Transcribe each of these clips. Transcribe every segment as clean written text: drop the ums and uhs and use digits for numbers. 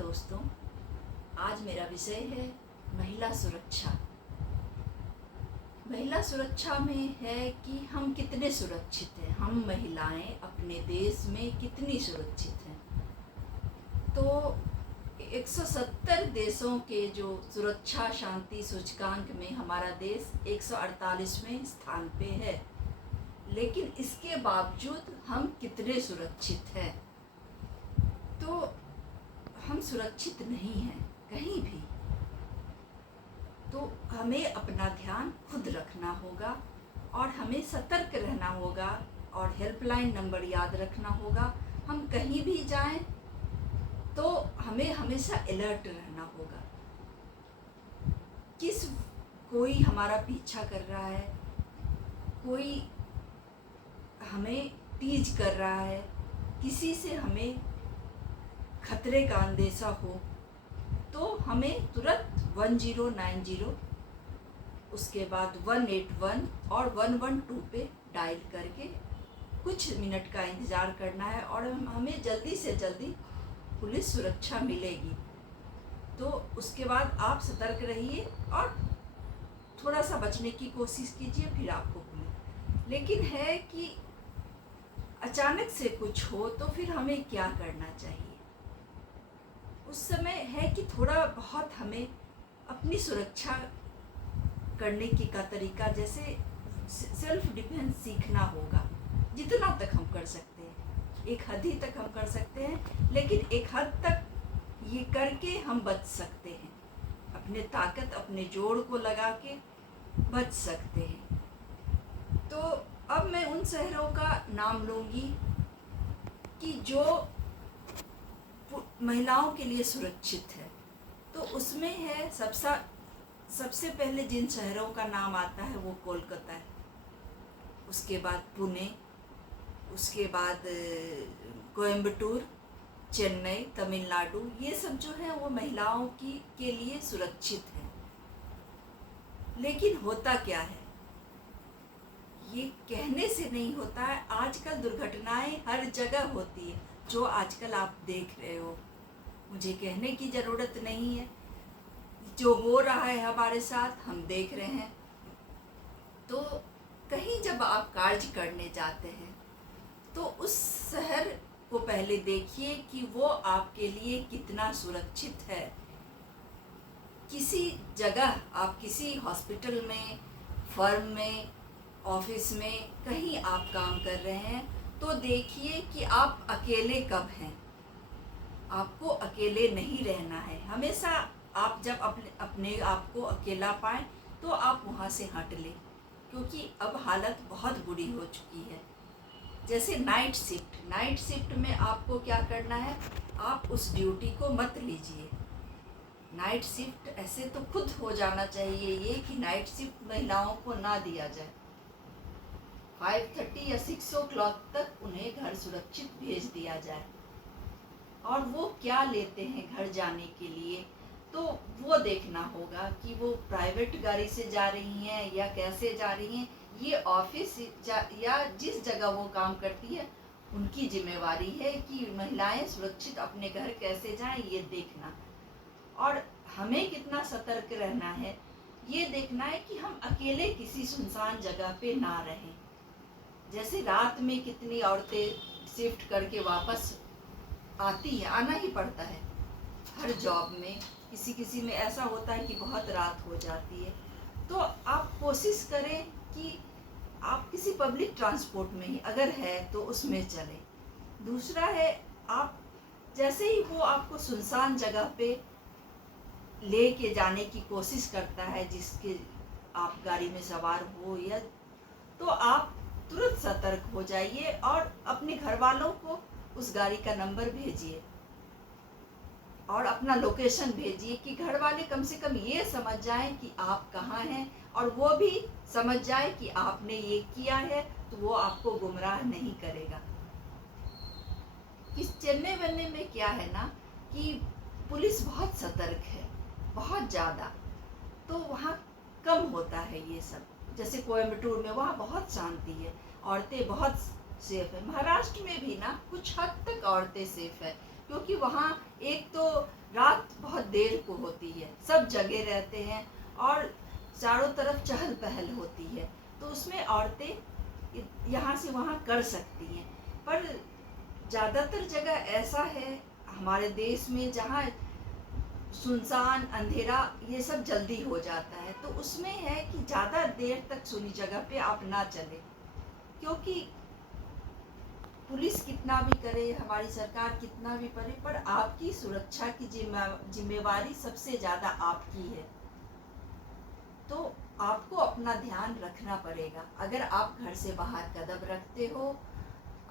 दोस्तों, आज मेरा विषय है महिला सुरक्षा। महिला सुरक्षा में है कि हम कितने सुरक्षित हैं, हम महिलाएं अपने देश में कितनी सुरक्षित हैं। तो 170 देशों के जो सुरक्षा शांति सूचकांक में हमारा देश 148वें स्थान पे है, लेकिन इसके बावजूद हम कितने सुरक्षित हैं? तो हम सुरक्षित नहीं हैं कहीं भी। तो हमें अपना ध्यान खुद रखना होगा और हमें सतर्क रहना होगा और हेल्पलाइन नंबर याद रखना होगा। हम कहीं भी जाएं तो हमें हमेशा अलर्ट रहना होगा। कोई हमारा पीछा कर रहा है, कोई हमें टीज कर रहा है, किसी से हमें खतरे का अंदेशा हो, तो हमें तुरंत 1090, उसके बाद 181 और 112 पे डायल करके कुछ मिनट का इंतज़ार करना है और हमें जल्दी से जल्दी पुलिस सुरक्षा मिलेगी। तो उसके बाद आप सतर्क रहिए और थोड़ा सा बचने की कोशिश कीजिए, फिर आपको पुलिस। लेकिन है कि अचानक से कुछ हो तो फिर हमें क्या करना चाहिए? उस समय है कि थोड़ा बहुत हमें अपनी सुरक्षा करने की का तरीका, जैसे सेल्फ डिफेंस सीखना होगा। जितना तक हम कर सकते हैं, एक हद ही तक हम कर सकते हैं, लेकिन एक हद तक ये करके हम बच सकते हैं। अपने ताकत, अपने जोड़ को लगा के बच सकते हैं। तो अब मैं उन शहरों का नाम लूँगी कि जो महिलाओं के लिए सुरक्षित है। तो उसमें है सबसे पहले जिन शहरों का नाम आता है वो कोलकाता है, उसके बाद पुणे, उसके बाद कोयम्बटूर, चेन्नई, तमिलनाडु। ये सब जो है वो महिलाओं के लिए सुरक्षित है। लेकिन होता क्या है, ये कहने से नहीं होता है। आजकल दुर्घटनाएं हर जगह होती है, जो आजकल आप देख रहे हो। मुझे कहने की ज़रूरत नहीं है, जो हो रहा है हमारे साथ हम देख रहे हैं। तो कहीं जब आप कार्य करने जाते हैं तो उस शहर को पहले देखिए कि वो आपके लिए कितना सुरक्षित है। किसी जगह आप किसी हॉस्पिटल में, फर्म में, ऑफिस में कहीं आप काम कर रहे हैं तो देखिए कि आप अकेले कब हैं। आपको अकेले नहीं रहना है। हमेशा आप जब अपने आप को अकेला पाएं तो आप वहाँ से हट लें, क्योंकि अब हालत बहुत बुरी हो चुकी है। जैसे नाइट शिफ्ट में आपको क्या करना है, आप उस ड्यूटी को मत लीजिए। नाइट शिफ्ट ऐसे तो खुद हो जाना चाहिए ये कि नाइट शिफ्ट महिलाओं को ना दिया जाए। 5:30 या 6 o'clock तक उन्हें घर सुरक्षित भेज दिया जाए। और वो क्या लेते हैं घर जाने के लिए, तो वो देखना होगा कि वो प्राइवेट गाड़ी से जा रही हैं या कैसे जा रही हैं। ये ऑफिस या जिस जगह वो काम करती है उनकी जिम्मेवारी है कि महिलाएं सुरक्षित अपने घर कैसे जाएं, ये देखना। और हमें कितना सतर्क रहना है, ये देखना है कि हम अकेले किसी सुनसान जगह पे ना रहें। जैसे रात में कितनी औरतें शिफ्ट करके वापस आती है, आना ही पड़ता है हर जॉब में। किसी में ऐसा होता है कि बहुत रात हो जाती है। तो आप कोशिश करें कि आप किसी पब्लिक ट्रांसपोर्ट में ही अगर है तो उसमें चलें। दूसरा है, आप जैसे ही वो आपको सुनसान जगह पे ले के जाने की कोशिश करता है, जिसके आप गाड़ी में सवार हो, या तो आप तुरंत सतर्क हो जाइए और अपने घर वालों को उस गाड़ी का नंबर भेजिए और अपना लोकेशन भेजिए कि घर वाले कम से कम ये समझ जाएं कि आप कहाँ हैं, और वो भी समझ जाए कि आपने ये किया है, तो वो आपको गुमराह नहीं करेगा। इस चेन्नई बनने में क्या है ना कि पुलिस बहुत सतर्क है, बहुत ज़्यादा। तो वहाँ कम होता है ये सब। जैसे कोयम्बटूर में वहाँ बहुत शांति है, औरतें बहुत सेफ है। महाराष्ट्र में भी ना कुछ हद तक औरतें सेफ है, क्योंकि वहाँ एक तो रात बहुत देर को होती है, सब जगे रहते हैं और चारों तरफ चहल पहल होती है, तो उसमें औरतें यहाँ से वहाँ कर सकती हैं। पर ज़्यादातर जगह ऐसा है हमारे देश में जहाँ सुनसान अंधेरा ये सब जल्दी हो जाता है, तो उसमें है कि ज़्यादा देर तक सुनी जगह पे आप ना चलें, क्योंकि पुलिस कितना भी करे, हमारी सरकार कितना भी करे, पर आपकी सुरक्षा की जिम्मेवारी सबसे ज़्यादा आपकी है। तो आपको अपना ध्यान रखना पड़ेगा। अगर आप घर से बाहर कदम रखते हो,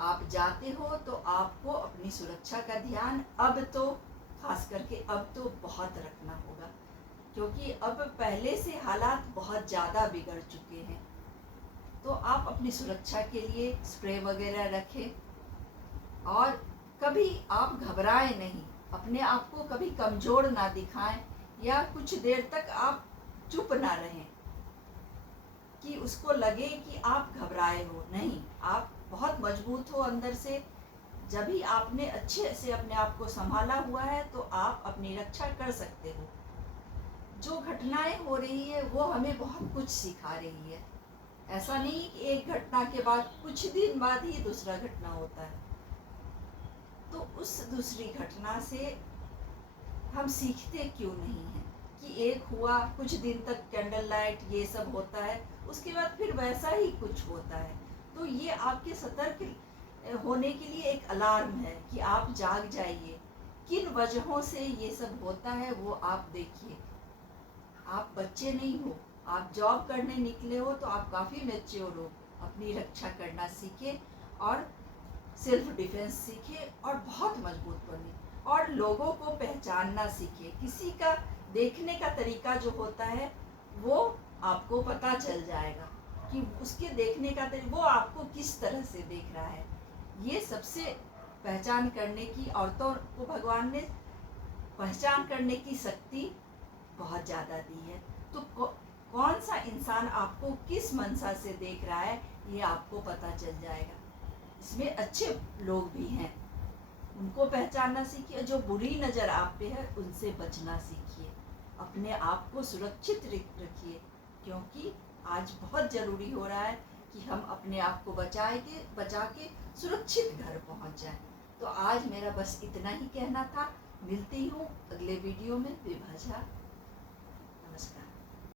आप जाते हो, तो आपको अपनी सुरक्षा का ध्यान अब तो खास करके अब तो बहुत रखना होगा, क्योंकि अब पहले से हालात बहुत ज़्यादा बिगड़ चुके हैं। तो आप अपनी सुरक्षा के लिए स्प्रे वगैरह रखें और कभी आप घबराएं नहीं, अपने आप को कभी कमज़ोर ना दिखाएं या कुछ देर तक आप चुप ना रहें कि उसको लगे कि आप घबराए हो। नहीं, आप बहुत मजबूत हो अंदर से। जब भी आपने अच्छे से अपने आप को संभाला हुआ है तो आप अपनी रक्षा कर सकते हो। जो घटनाएं हो रही है वो हमें बहुत कुछ सिखा रही है। ऐसा नहीं कि एक घटना के बाद कुछ दिन बाद ही दूसरा घटना होता है, तो उस दूसरी घटना से हम सीखते क्यों नहीं हैं कि एक हुआ, कुछ दिन तक कैंडल लाइट ये सब होता है, उसके बाद फिर वैसा ही कुछ होता है। तो ये आपके सतर्क होने के लिए एक अलार्म है कि आप जाग जाइए। किन वजहों से ये सब होता है वो आप देखिए। आप बच्चे नहीं हो, आप जॉब करने निकले हो, तो आप काफ़ी मैच्योर हो। अपनी रक्षा करना सीखें और सेल्फ डिफेंस सीखें और बहुत मजबूत बने और लोगों को पहचानना सीखें। किसी का देखने का तरीका जो होता है वो आपको पता चल जाएगा कि उसके देखने का तरीका वो आपको किस तरह से देख रहा है। ये सबसे पहचान करने की, औरतों को भगवान ने पहचान करने की शक्ति बहुत ज़्यादा दी है। तो कौन सा इंसान आपको किस मनसा से देख रहा है ये आपको पता चल जाएगा। इसमें अच्छे लोग भी हैं, उनको पहचानना सीखिए। जो बुरी नज़र आप पे है उनसे बचना सीखिए। अपने आप को सुरक्षित रखिए, क्योंकि आज बहुत ज़रूरी हो रहा है कि हम अपने आप को बचा के सुरक्षित घर पहुंच जाएं। तो आज मेरा बस इतना ही कहना था। मिलती हूँ अगले वीडियो में। विभाजा।